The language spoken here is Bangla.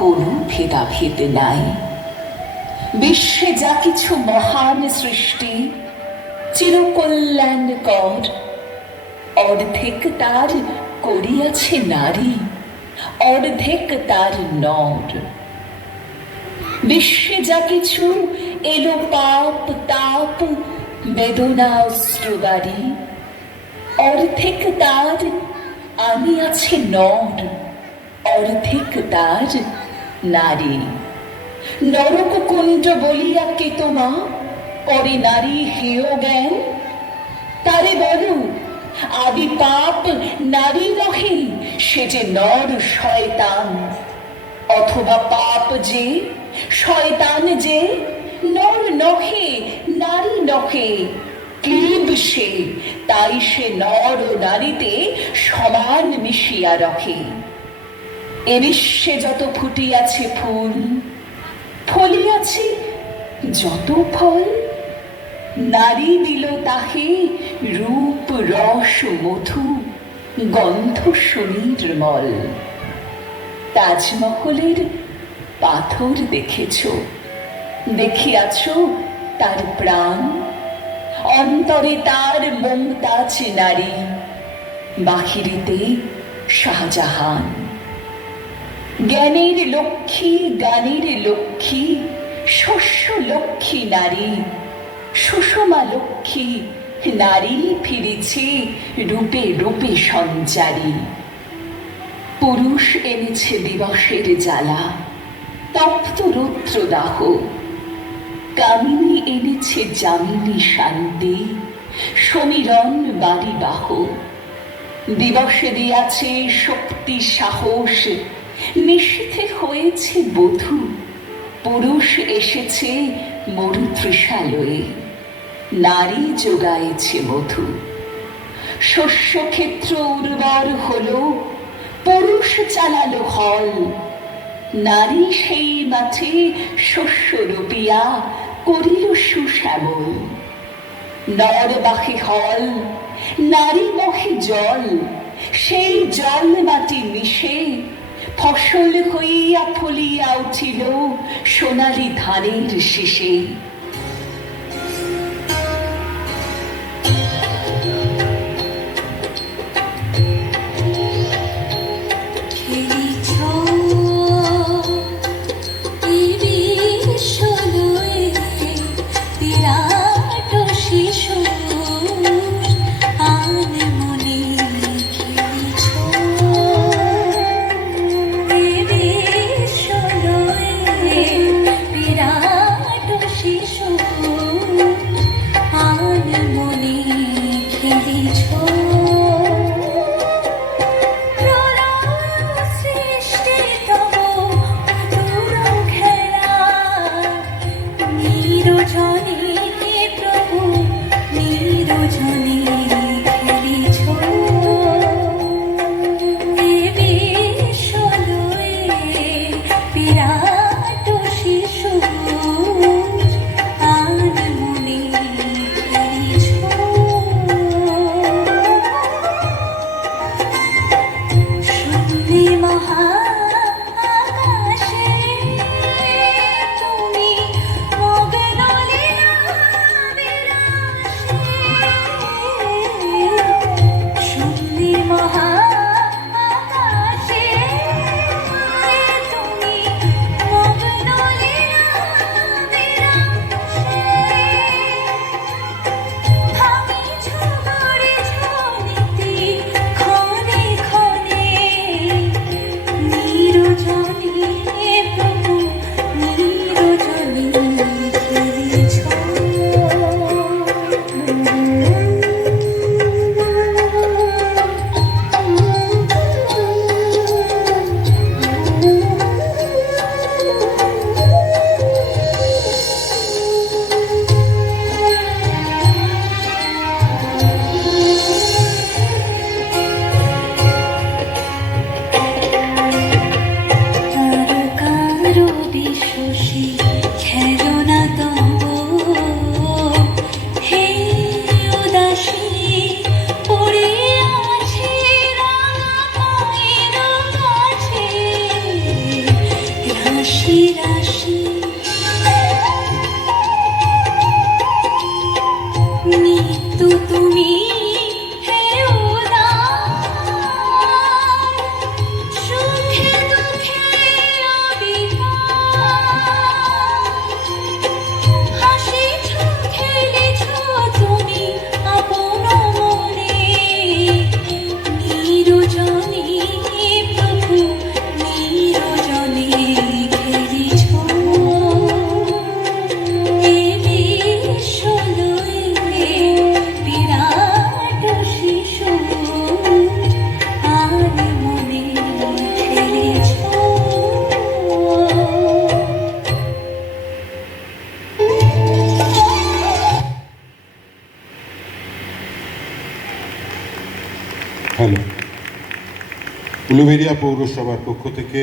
কোনো ভেদাভেদ নাই। বিশ্বে যা কিছু মহান সৃষ্টি চিরকল্যাণকর, অর্ধেক তার করিয়াছে নারী, অর্ধেক তার নর। বিশ্বে যা কিছু এলো পাপ তাপ বেদনা অশ্রুবারি, অর্ধেক তার আনিয়াছে নর, অর্ধেক তার নারী। নরক কুণ্ড বলিয়া কেতমা করে নারী হেয় জ্ঞান, তারে বলো আদি পাপ নারী নহে, সে যে নর শয়তান। অথবা পাপ যে শয়তান যে নর নহে নারী নহে, ক্লীব সে তাই সে নর ও নারীতে সমান মিশিয়া রহে। এ বিশ্বে যত ফুটিয়াছে ফুল, ফলিয়াছে যত ফল, নারী দিল তাহে রূপ রস মধু গন্ধ সুনির্মল। তাজমহলের পাথর দেখেছ, দেখিয়াছ তার প্রাণ, অন্তরে তার মমতাজ নারী, বাহিরেতে শাহজাহান। জ্ঞানের লক্ষ্মী গানের লক্ষ্মী শস্য লক্ষ্মী নারী, সুষমা লক্ষ্মী নারী ফিরেছে রূপে রূপে সঞ্চারী। পুরুষ এনেছে দিবসের জ্বালা, তপ্ত রুদ্রদাহ, কামিনী এনেছে যামিনী শান্তি, সমীরণ বাড়িবাহ। দিবসে দিয়াছে শক্তি সাহস, নিশীথে হয়েছে বধূ, পুরুষ এসেছে মরু তৃষালয়ে, নারী যোগাইছে মধু। শস্যক্ষেত্র উর্বর হলো, পুরুষ চালালো হল, নারী সেই মাঠে শস্য রোপিয়া করিল সুশ্যামল। নর বাহে হল, নারী বহে জল, সেই জল মাটি মিশে ফসল হইয়া ফলিয়া উঠিল সোনালি ধানের শীষে। শিশু রাশি রাশি নিত্য তুমি হ্যালো, উলুবেড়িয়া পৌরসভার পক্ষ থেকে